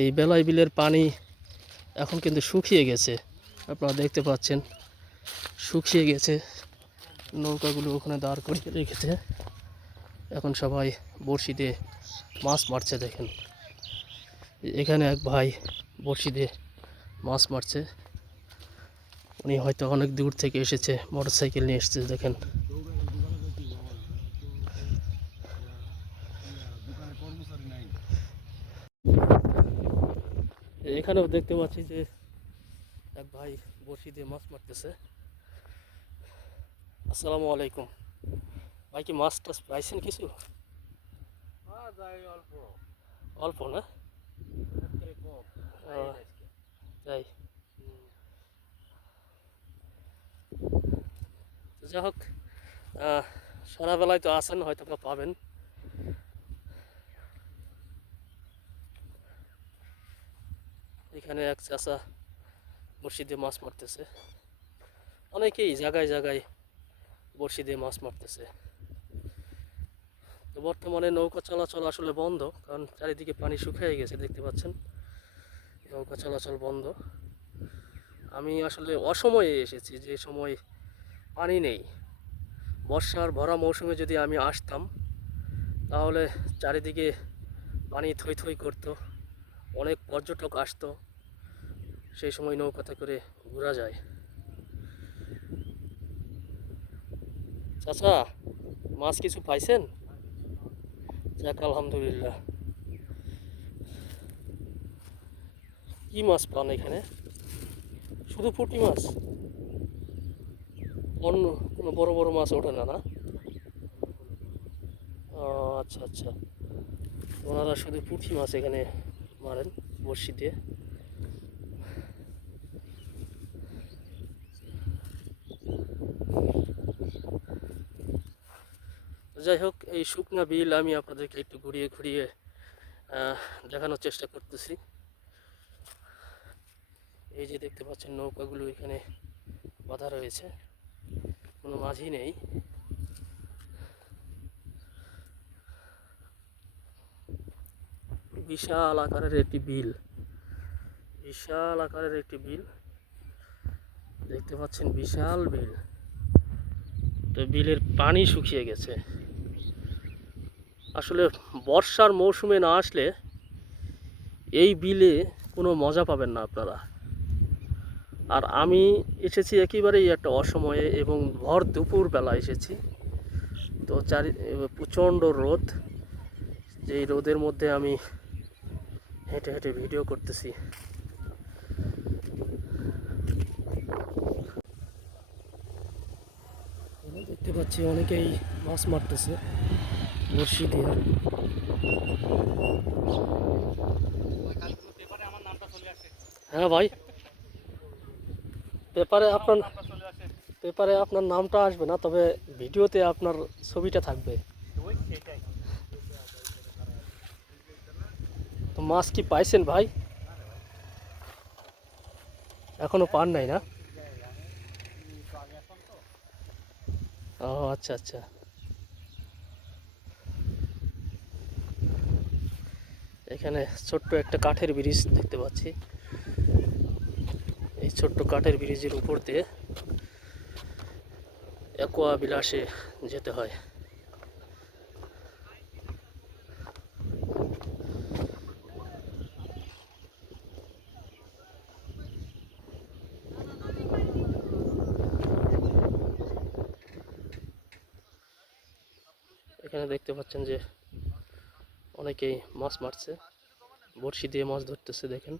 এই বেলাই বিলের পানি এখন কিন্তু শুকিয়ে গেছে, আপনারা দেখতে পাচ্ছেন শুকিয়ে গেছে। নৌকাগুলো ওখানে দাঁড় করিয়ে রেখেছে, এখন সবাই বড়শি দিয়ে মাছ মারছে। দেখেন এখানে এক ভাই বড়শি দিয়ে মাছ মারছে, উনি হয়তো অনেক দূর থেকে এসেছে, মোটরসাইকেল নিয়ে এসেছে। দেখেন এখানেও দেখতে পাচ্ছি যে এক ভাই বড়শি দিয়ে মাছ মারতেছে। আসসালামু আলাইকুম ভাই, কি মাছ টাছ পাইছেন কিছু? অল্প না? তাই যাই হোক, সারাবেলায় তো আসেন, হয়তো বা পাবেন। এখানে এক চাচা বড়শি দিয়ে মাছ মারতেছে, অনেকেই জায়গায় জায়গায় বড়শি দিয়ে মাছ মারতেছে। তো বর্তমানে নৌকা চলাচল আসলে বন্ধ, কারণ চারিদিকে পানি শুকিয়ে গেছে, দেখতে পাচ্ছেন নৌকা চলাচল বন্ধ। আমি আসলে অসময়ে এসেছি, যে সময় পানি নেই। বর্ষার ভরা মৌসুমে যদি আমি আসতাম, তাহলে চারিদিকে পানি থই থই করতো, অনেক পর্যটক আসতো, সেই সময় নৌকাতে করে ঘোরা যায়। চাচা, মাছ কিছু পাইছেন? যাক আলহামদুলিল্লাহ। কি মাছ পান এখানে? শুধু পুঁটি মাছ? অন্য কোনো বড় বড় মাছ ওঠে না? না, ও আচ্ছা আচ্ছা, ওনারা শুধু পুঁটি মাছ এখানে মারেন বড়শি দিয়ে। যাই হোক, এই শুকনা বিল আমি আপনাদেরকে একটু ঘুরিয়ে ঘুরিয়ে দেখানোর চেষ্টা করতেছি। এই যে দেখতে পাচ্ছেন নৌকাগুলো এখানে বাঁধা রয়েছে, কোনো মাঝি নেই। বিশাল আকারের একটি বিল, বিশাল আকারের একটি বিল দেখতে পাচ্ছেন, বিশাল বিল। তো বিলের পানি শুকিয়ে গেছে। আসলে বর্ষার মৌসুমে না আসলে এই বিলে কোনো মজা পাবেন না আপনারা। আর আমি এসেছি একেবারেই একটা অসময়ে, এবং ভর দুপুর বেলা এসেছি। তো প্রচণ্ড রোদ, যেই রোদের মধ্যে আমি হেঁটে হেঁটে ভিডিও করতেছি। দেখতে পাচ্ছি অনেকেই মাছ মারতেছে বড়শি দিয়ে। হ্যাঁ ভাই, পেপারে আপনার নামটা আসবে না, তবে ভিডিওতে আপনার ছবিটা থাকবে। তো মাছ কি পাইছেন ভাই? এখনো পান নাই না? ও আচ্ছা আচ্ছা। এখানে ছোট্ট একটা কাঠের ব্রিজ দেখতে পাচ্ছি। এই ছোট্ট কাঠের ব্রিজের উপর দিয়ে অ্যাকোয়া বিলাসে যেতে হয়। এখানে দেখতে পাচ্ছেন যে অনেকেই মাছ মারছে, বড়শি দিয়ে মাছ ধরতেছে। দেখেন